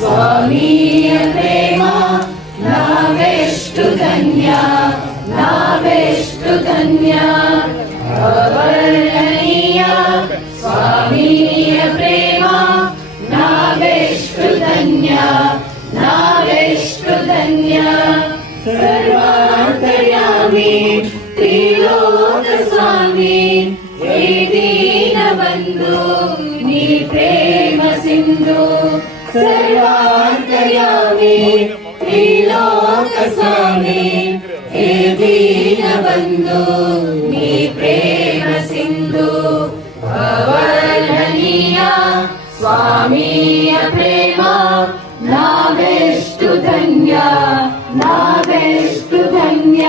ಸ್ವಾಮಿಯ ಪ್ರೇಮ ನಾವೆಷ್ಟು ಧನ್ಯ, ನಾವೆಷ್ಟು ಧನ್ಯ. ಅವರ್ಣನೀಯ ಸ್ವಾಮಿಯ ಪ್ರೇಮ ನಾವೆಷ್ಟು ಧನ್ಯ, ನಾವೆಷ್ಟು ಧನ್ಯ. ಸರ್ವಾಂತರ್ಯಾಮಿ ತ್ರಿಲೋಕ ಸ್ವಾಮಿ ಹೇ ದೀನಬಂಧು ನೀ ಪ್ರೇಮ ಸಿಂಧು. ಸರ್ವಾಂತರ್ಯಾಮಿ ತ್ರಿಲೋಕ ಸ್ವಾಮಿ ಹೇ ದೀನಬಂಧು ನೀ ಪ್ರೇಮ ಸಿಂಧು. ಅವರ್ಣನೀಯ ಸ್ವಾಮಿಯ ಪ್ರೇಮ ನಾವೆಷ್ಟು ಧನ್ಯ, ನಾವೆಷ್ಟು ಧನ್ಯ.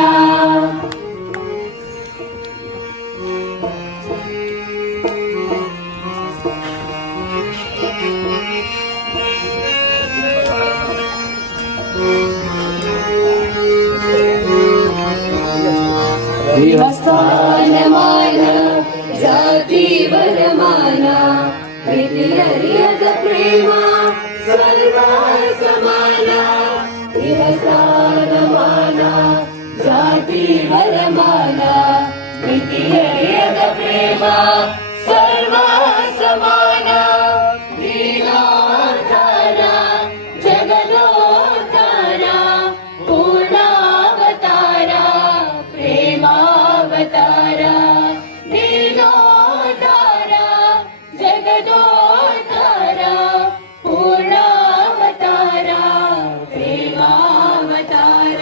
ಸ್ಥಾನಮಾನ ಜಾತಿ ವರಮಾನ ಪ್ರೀತಿಯರಿಯದ ಪ್ರೇಮ ಸರ್ವ ಸಮಾನ. ಸ್ಥಾನಮಾನ ಜಾತಿ ವರಮಾನ ಪ್ರೀತಿಯರಿಯದ ಪ್ರೇಮ ಸರ್ವ ಸಮಾನ. ದೀನೋದ್ಧಾರ ಜಗದೋದ್ಧಾರ ಪೂರ್ಣಾವತಾರ ಪ್ರೇಮಾವತಾರ. ದೀನೋದ್ಧಾರ ಜಗದೋದ್ಧಾರ ಪೂರ್ಣಾವತಾರ ಪ್ರೇಮಾವತಾರ.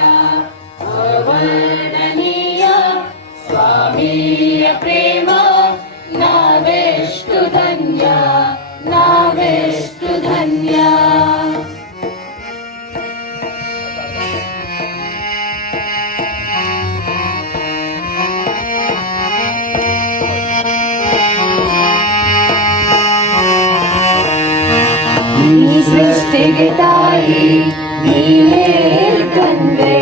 ಅವರ್ಣನೀಯ ಸ್ವಾಮಿಯ ಪ್ರೇಮ ನಾವೆಷ್ಟು ಧನ್ಯ, ನಾವೆಷ್ಟು ಧನ್ಯ. ಸೃಷ್ಟಿಗೆ ತಾಯಿ ನೀನೇ ತಂದೆ,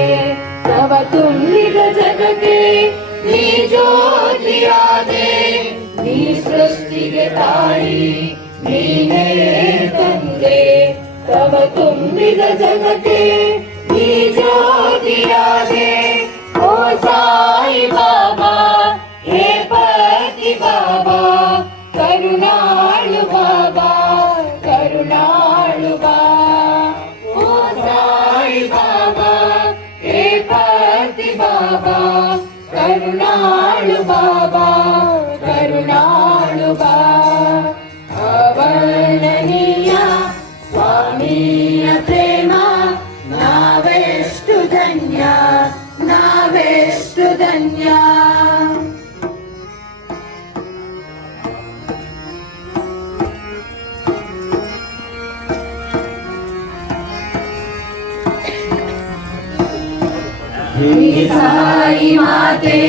ತವ ತುಂಬಿದ ಜಗಕ್ಕೆ ನೀ ಜ್ಯೋತಿಯಾದೆ. ನೀ ಸೃಷ್ಟಿಗೆ ತಾಯಿ ನೀನೇ ತಂದೆ, ತವ ತುಂಬಿದ ಜಗಕ್ಕೆ ನೀ ಜ್ಯೋತಿಯಾದೆ. ಓ ಸಾಯಿ ಬಾಬಾ ಹೇ ಪತಿ ಬಾಬಾ ಕರುಣಾಳು ಬಾಬಾ ಕರುಣಾಳು ಬಾ. ಓ ಸಾಯಿ ಬಾಬಾ ಹೇ ಪತಿ ಬಾಬಾ ಕರುಣಾಳು ಬಾಬಾ ಕರುಣಾಳು ಬಾ. ಅವರ್ಣನೀಯ ಸ್ವಾಮಿಯ ಪ್ರೇಮ ನಾವೆಷ್ಟು ಧನ್ಯ, ನಾವೆಷ್ಟು ಧನ್ಯ. ಸಾಯಿ ಮಾತೆ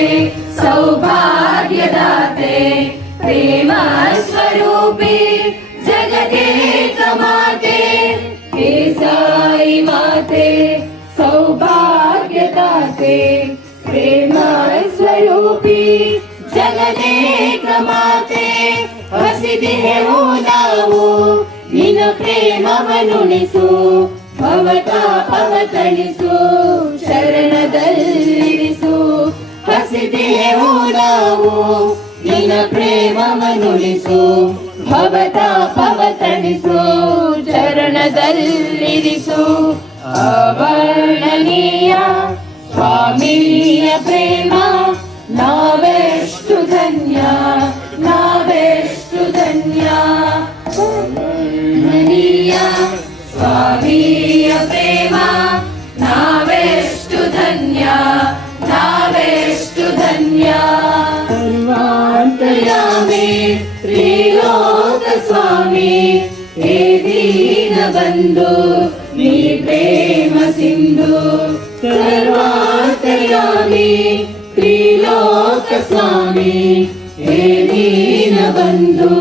ಸೌಭಾಗ್ಯದಾತೆ ಪ್ರೇಮ ಸ್ವರೂಪಿ ಜಗದೇಕ ಮಾತೆ. ಹೇ ಸಾಯಿ ಮಾತೆ ಸೌಭಾಗ್ಯದಾತೆ ಪ್ರೇಮ ಸ್ವರೂಪಿ ಜಗದೇಕ ಮಾತೆ. ಹಸಿದೆವು ನಾವು ನಿನ್ನ ಪ್ರೇಮವನುಣಿಸು, ಭವತಾಪವ ತಣಿಸು ಶರಣದಲ್ಲಿರಿಸು. ಹಸಿದೆವು ನಾವು ನಿನ್ನ ಪ್ರೇಮವನುಳಿಸು, ಭವತಾಪವ ತಣಿಸು ಚರಣದಲ್ಲಿರಿಸು. ಅವರ್ಣನೀಯ ಸ್ವಾಮಿಯ ಪ್ರೇಮ ನಾವೆಷ್ಟು ಧನ್ಯ, ನಾವೆಷ್ಟು ಧನ್ಯ. ಅವರ್ಣನೀಯ ಸ್ವಾಮಿಯ ಪ್ರೇಮ ನಾವೆಷ್ಟು ಧನ್ಯ, ನಾವೆಷ್ಟು ಧನ್ಯ. ಸರ್ವಾಂತರ್ಯಾಮಿ ತ್ರಿಲೋಕ ಸ್ವಾಮಿ ಹೇ ದೀನಬಂಧು ನೀ ಪ್ರೇಮ ಸಿಂಧು. ಸರ್ವಾಂತರ್ಯಾಮಿ ತ್ರಿಲೋಕ ಸ್ವಾಮಿ ಹೇ ದೀನಬಂಧು